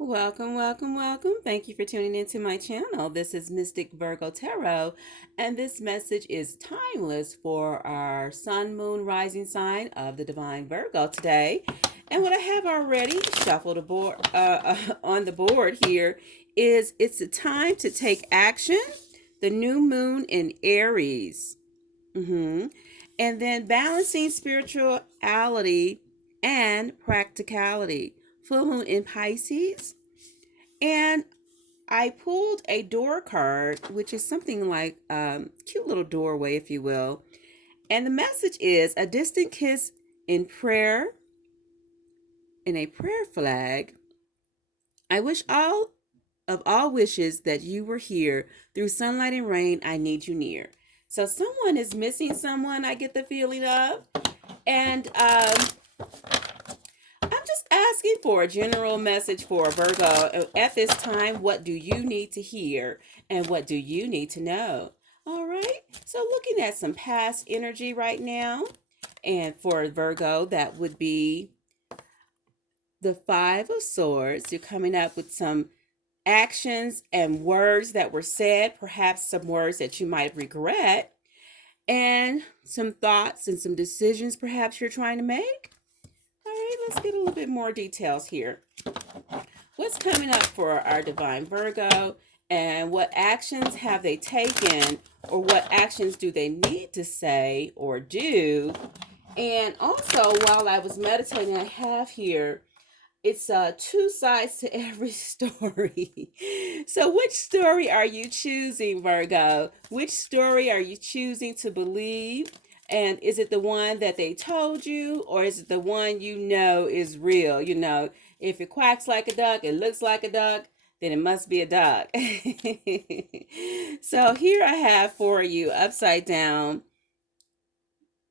Welcome, welcome, welcome. Thank you for tuning into my channel. This is Mystic Virgo Tarot, and this message is timeless for our Sun, Moon, Rising sign of the Divine Virgo today. And what I have already shuffled on the board here is it's a time to take action. The new moon in Aries. And then balancing spirituality and practicality. Full moon in Pisces. And I pulled a door card, which is something like cute little doorway, if you will. And the message is a distant kiss in prayer, in a prayer flag. I wish all wishes that you were here. Through sunlight and rain, I need you near. So someone is missing someone, I get the feeling of. And I'm just asking for a general message for Virgo. At this time, what do you need to hear and what do you need to know? All right. So looking at some past energy right now. And for Virgo, that would be the Five of Swords. You're coming up with some actions and words that were said, perhaps some words that you might regret, and some thoughts and some decisions perhaps you're trying to make. All right, let's get a little bit more details here. What's coming up for our Divine Virgo, and what actions have they taken, or what actions do they need to say or do? And also, while I was meditating, I have here, it's two sides to every story. So which story are you choosing, Virgo? Which story are you choosing to believe? And is it the one that they told you, or is it the one you know is real? You know, if it quacks like a duck, it looks like a duck, then it must be a duck. So here I have for you upside down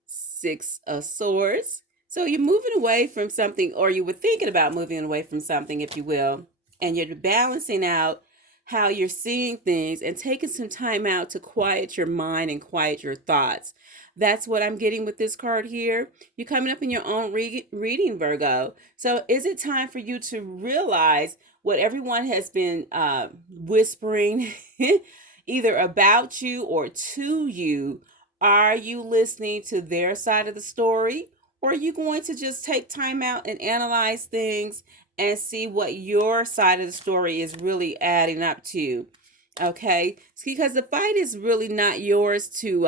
Six of Swords. So you're moving away from something, or you were thinking about moving away from something, if you will, and you're balancing out how you're seeing things and taking some time out to quiet your mind and quiet your thoughts. That's what I'm getting with this card here. You're coming up in your own reading, Virgo. So is it time for you to realize what everyone has been whispering either about you or to you? Are you listening to their side of the story? Or are you going to just take time out and analyze things and see what your side of the story is really adding up to? Okay? It's because the fight is really not yours to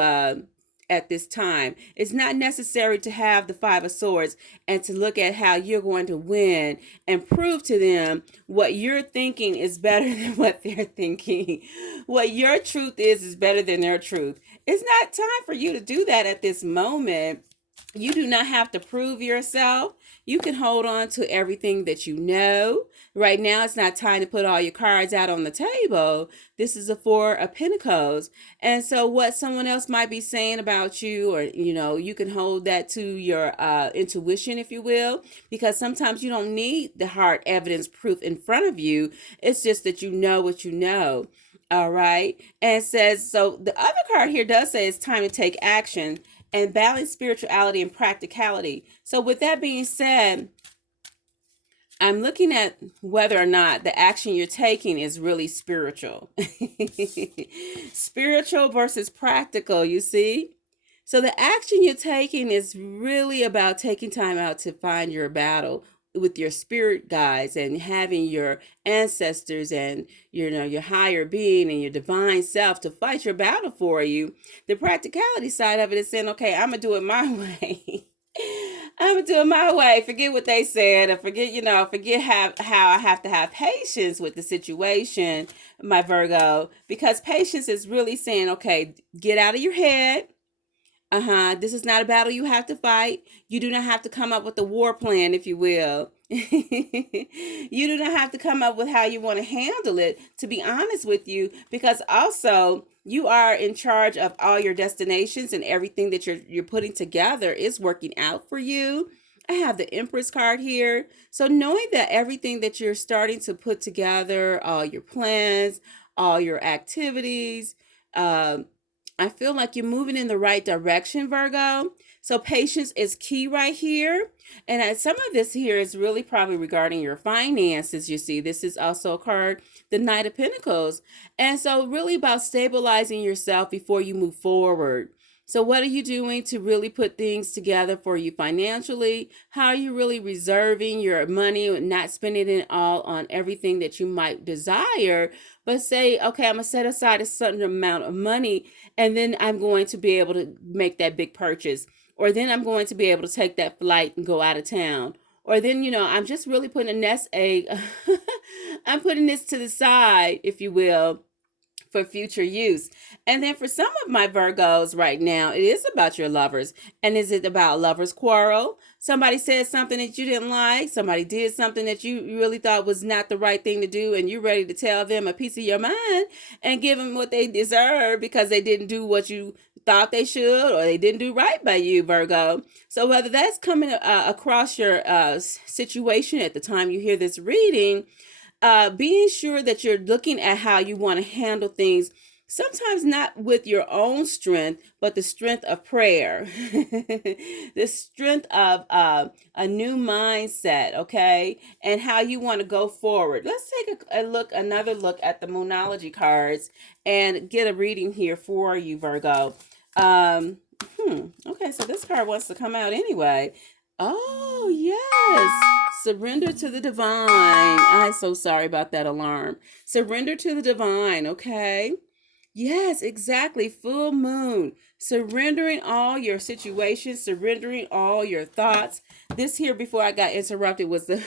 at this time. It's not necessary to have the Five of Swords and to look at how you're going to win and prove to them what you're thinking is better than what they're thinking. What your truth is better than their truth. It's not time for you to do that at this moment. You do not have to prove yourself. You can hold on to everything that you know. Right now, it's not time to put all your cards out on the table. This is a Four of Pentacles. And so what someone else might be saying about you, or, you can hold that to your intuition, if you will, because sometimes you don't need the hard evidence proof in front of you. It's just that you know what you know. All right. And it says, so the other card here does say it's time to take action and balance spirituality and practicality. So with that being said, I'm looking at whether or not the action you're taking is really spiritual. Spiritual versus practical, you see? So the action you're taking is really about taking time out to find your battle with your spirit guides and having your ancestors and your higher being and your divine self to fight your battle for you. The practicality side of it is saying, okay, I'm gonna do it my way. I'm gonna do it my way. Forget what they said, or forget how I have to have patience with the situation, my Virgo, because patience is really saying, okay, get out of your head. This is not a battle you have to fight. You do not have to come up with a war plan, if you will. You do not have to come up with how you want to handle it, to be honest with you, because also you are in charge of all your destinations, and everything that you're putting together is working out for you. I have the Empress card here. So knowing that everything that you're starting to put together, all your plans, all your activities, I feel like you're moving in the right direction, Virgo. So patience is key right here. And some of this here is really probably regarding your finances. You see, this is also a card, the Knight of Pentacles. And so really about stabilizing yourself before you move forward. So what are you doing to really put things together for you financially? How are you really reserving your money and not spending it all on everything that you might desire? But say, okay, I'm going to set aside a certain amount of money, and then I'm going to be able to make that big purchase. Or then I'm going to be able to take that flight and go out of town. Or then, I'm just really putting a nest egg. I'm putting this to the side, if you will, for future use. And then for some of my Virgos right now, it is about your lovers. And is it about lovers quarrel? Somebody said something that you didn't like. Somebody did something that you really thought was not the right thing to do. And you're ready to tell them a piece of your mind and give them what they deserve because they didn't do what you thought they should, or they didn't do right by you, Virgo. So whether that's coming across your situation at the time you hear this reading, being sure that you're looking at how you want to handle things, sometimes not with your own strength, but the strength of prayer, the strength of a new mindset, okay, and how you want to go forward. Let's take another look at the Moonology cards and get a reading here for you, Virgo. Okay, so this card wants to come out anyway. Oh, yes. Surrender to the divine. I'm so sorry about that alarm. Surrender to the divine, okay? Yes, exactly. Full moon. Surrendering all your situations, surrendering all your thoughts. This here, before I got interrupted, was the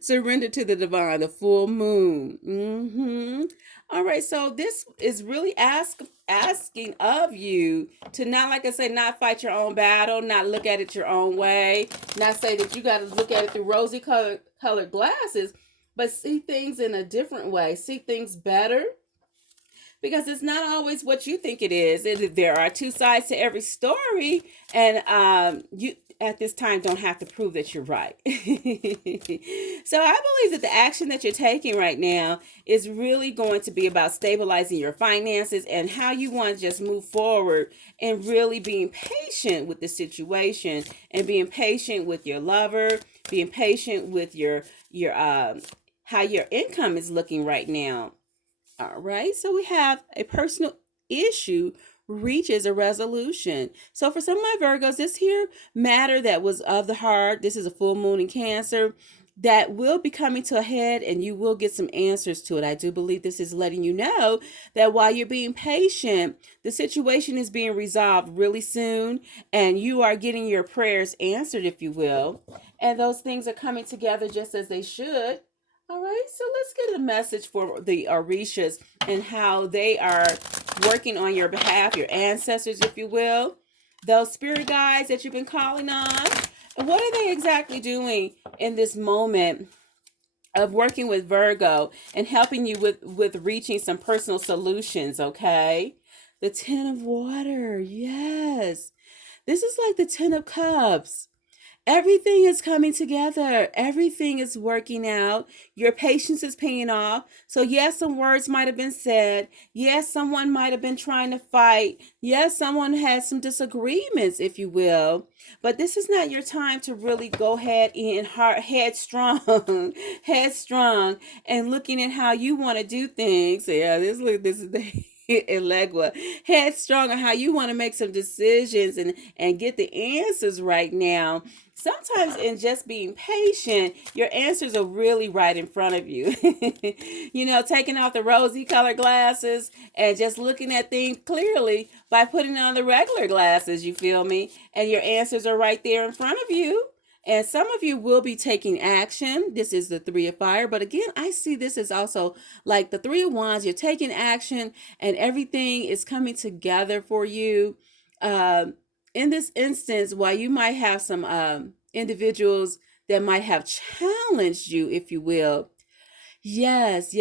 surrender to the divine, the full moon. All right, so this is really asking of you to not, like I say, not fight your own battle, not look at it your own way, not say that you got to look at it through rosy colored glasses, but see things in a different way, see things better. Because it's not always what you think it is. There are two sides to every story, and you at this time don't have to prove that you're right. So I believe that the action that you're taking right now is really going to be about stabilizing your finances and how you want to just move forward and really being patient with the situation and being patient with your lover, being patient with your how your income is looking right now. All right, so we have a personal issue reaches a resolution. So for some of my Virgos, this here matter that was of the heart, this is a full moon in Cancer, that will be coming to a head and you will get some answers to it. I do believe this is letting you know that while you're being patient, the situation is being resolved really soon and you are getting your prayers answered, if you will. And those things are coming together just as they should. All right, so let's get a message for the Orishas and how they are working on your behalf, your ancestors, if you will, those spirit guides that you've been calling on. And what are they exactly doing in this moment of working with Virgo and helping you with reaching some personal solutions, okay? The Ten of Water, yes. This is like the Ten of Cups. Everything is coming together. Everything is working out. Your patience is paying off. So yes, some words might have been said. Yes, someone might have been trying to fight. Yes, someone had some disagreements, if you will. But this is not your time to really go ahead and headstrong, headstrong, and looking at how you want to do things. Yeah, this is the Elegua, headstrong on how you want to make some decisions and get the answers right now. Sometimes in just being patient, your answers are really right in front of you. Taking off the rosy colored glasses and just looking at things clearly by putting on the regular glasses, you feel me? And your answers are right there in front of you. And some of you will be taking action. This is the Three of Fire. But again, I see this as also like the Three of Wands. You're taking action and everything is coming together for you. In this instance, while you might have some individuals that might have challenged you, if you will. Yes.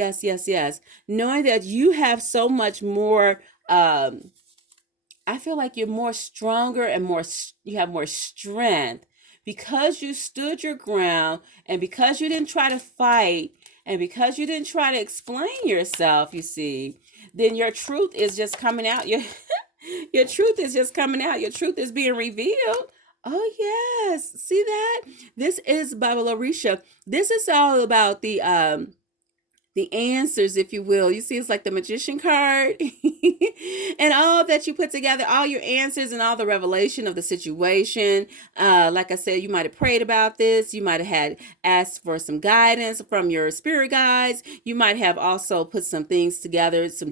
Knowing that you have so much more, I feel like you're more stronger and you have more strength because you stood your ground and because you didn't try to fight and because you didn't try to explain yourself, you see, then your truth is just coming out. Your truth is just coming out. Your truth is being revealed. Oh, yes. See that? This is Bible Orisha. This is all about the answers, if you will. You see, it's like the magician card and all that you put together, all your answers and all the revelation of the situation. Like I said, you might have prayed about this. You might have had asked for some guidance from your spirit guides. You might have also put some things together, some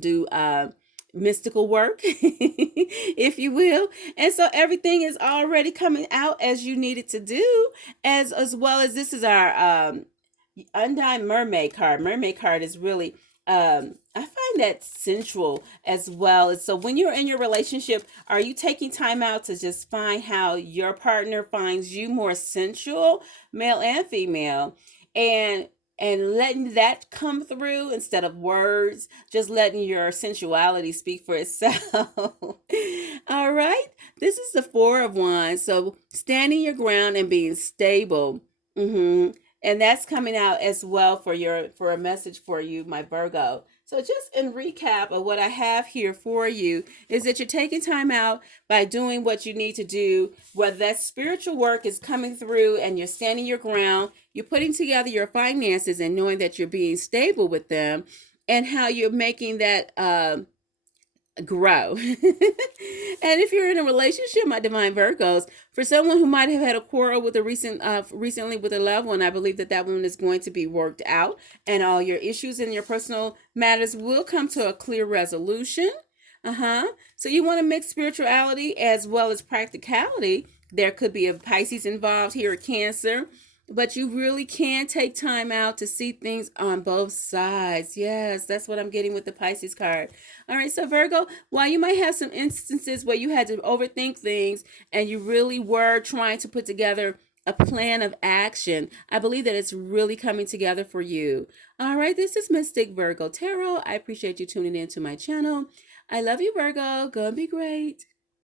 mystical work, if you will. And so everything is already coming out as you need it to do, as well as this is our Undying Mermaid card. Mermaid card is really, I find that sensual as well. And so when you're in your relationship, are you taking time out to just find how your partner finds you more sensual, male and female, and letting that come through instead of words, just letting your sensuality speak for itself. All right. This is the Four of Wands. So standing your ground and being stable. And that's coming out as well for a message for you, my Virgo. So just in recap of what I have here for you is that you're taking time out by doing what you need to do, whether that spiritual work is coming through and you're standing your ground, you're putting together your finances and knowing that you're being stable with them, and how you're making that grow. And if you're in a relationship, my divine Virgos, for someone who might have had a quarrel with recently with a loved one, I believe that that one is going to be worked out, and all your issues and your personal matters will come to a clear resolution. So you want to mix spirituality as well as practicality. There could be a Pisces involved here, a Cancer, but you really can take time out to see things on both sides. Yes, that's what I'm getting with the Pisces card. All right, so Virgo, while you might have some instances where you had to overthink things and you really were trying to put together a plan of action, I believe that it's really coming together for you. All right, this is Mystic Virgo Tarot. I appreciate you tuning in to my channel. I love you, Virgo. Go and be great.